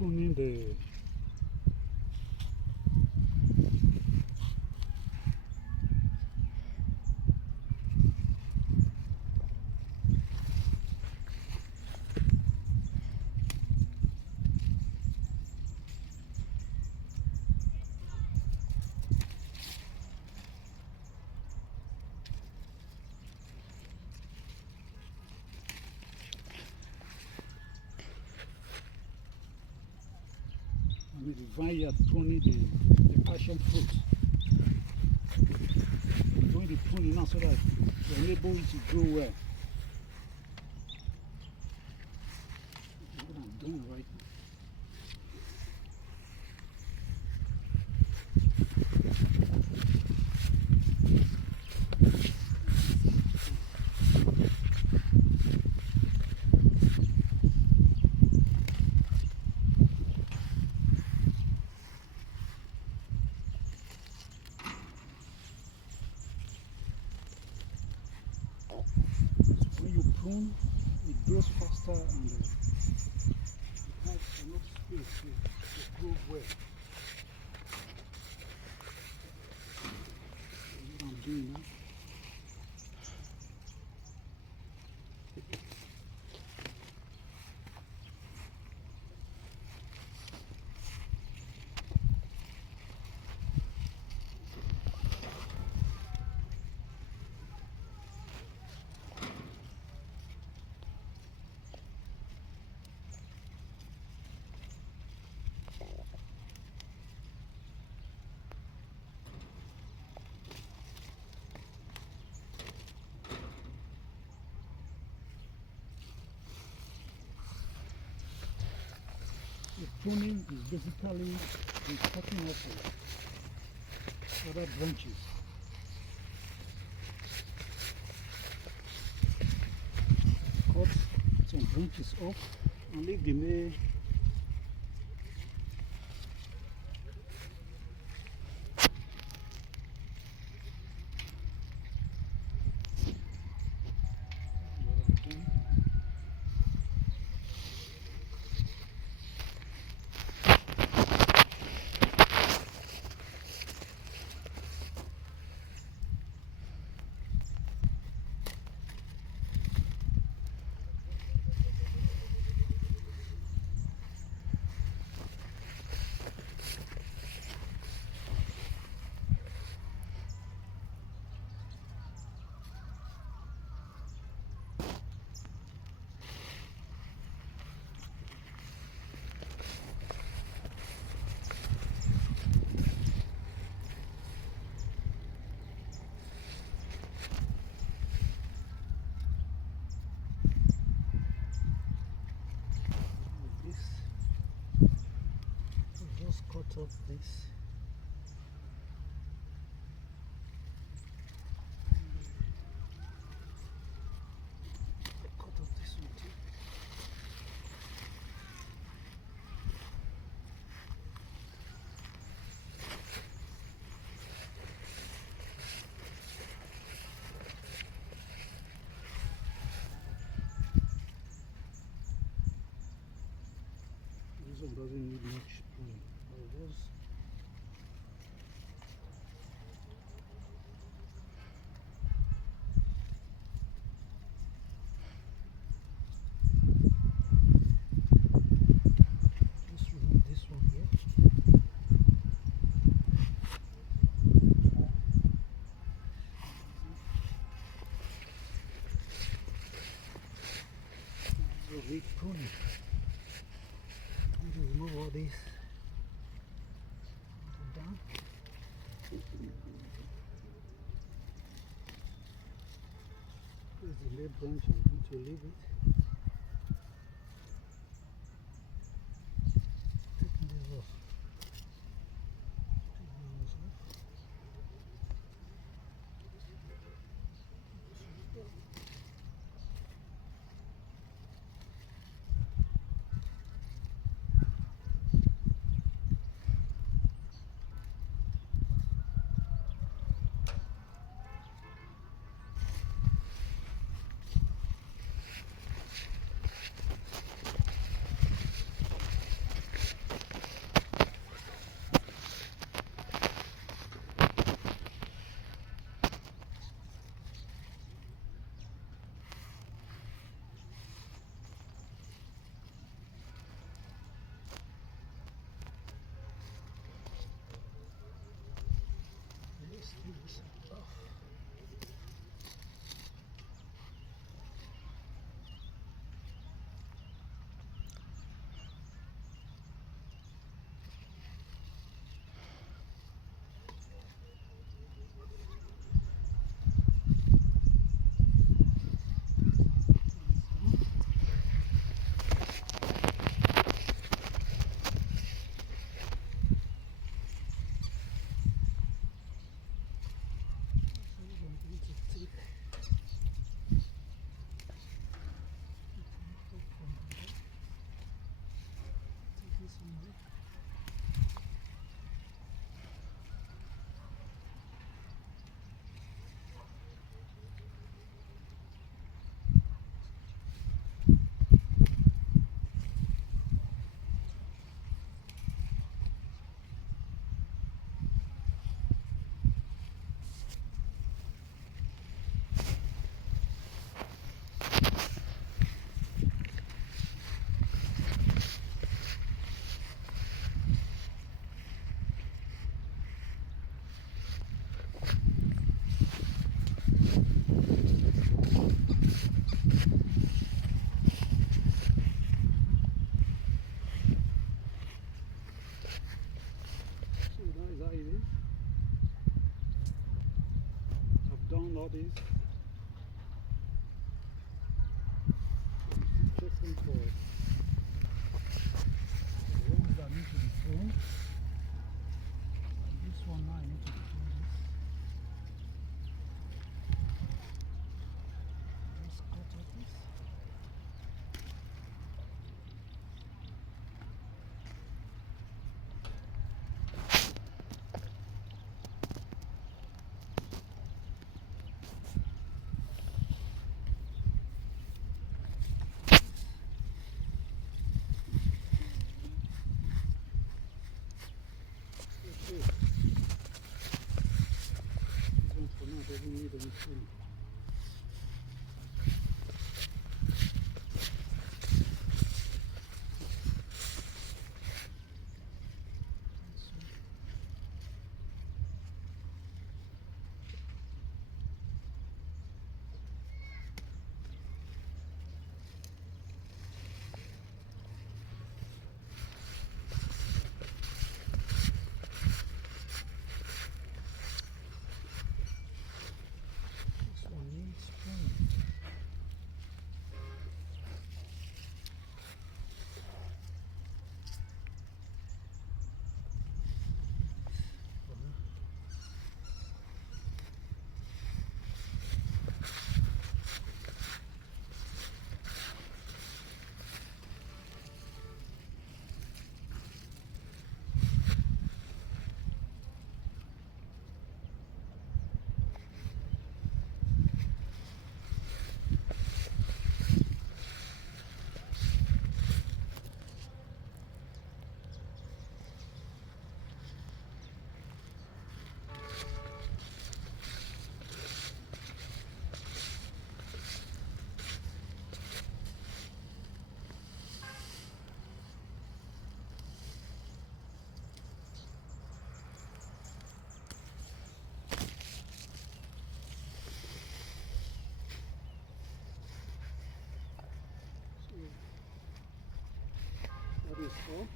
pruning the vineyard pruning the passion fruit. Doing the pruning now so that to enable it to grow well. That's what I'm doing right now. When you prune, it grows faster and it has enough space to grow well. That's what I'm doing now. The pruning is basically the cutting off of other branches. Cut some branches off and leave the male. Just cut off this. Cut off this one too. This one doesn't need much pruning. But it was this one here. So we pruning. I'm just remove all this down. This is the late branch. I'm going to leave it. Taking this off. Taking this off. this. So keep checking for the ones that need to be pruned. Like this one now, I need to prune this. Just cut off this. Okay. This one for now doesn't need any pruning. This one needs pruning. For now. That is all.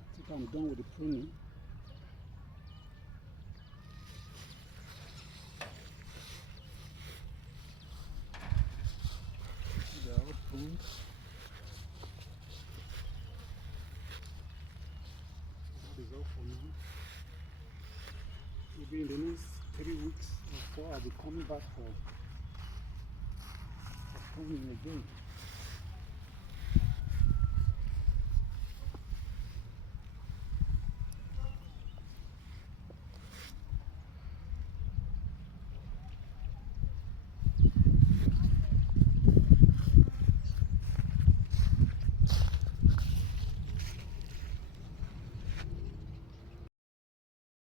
I think I'm done with the pruning. They are all pruned. That is all for now. Maybe in the next 3 weeks or so, I'll be coming back for pruning again.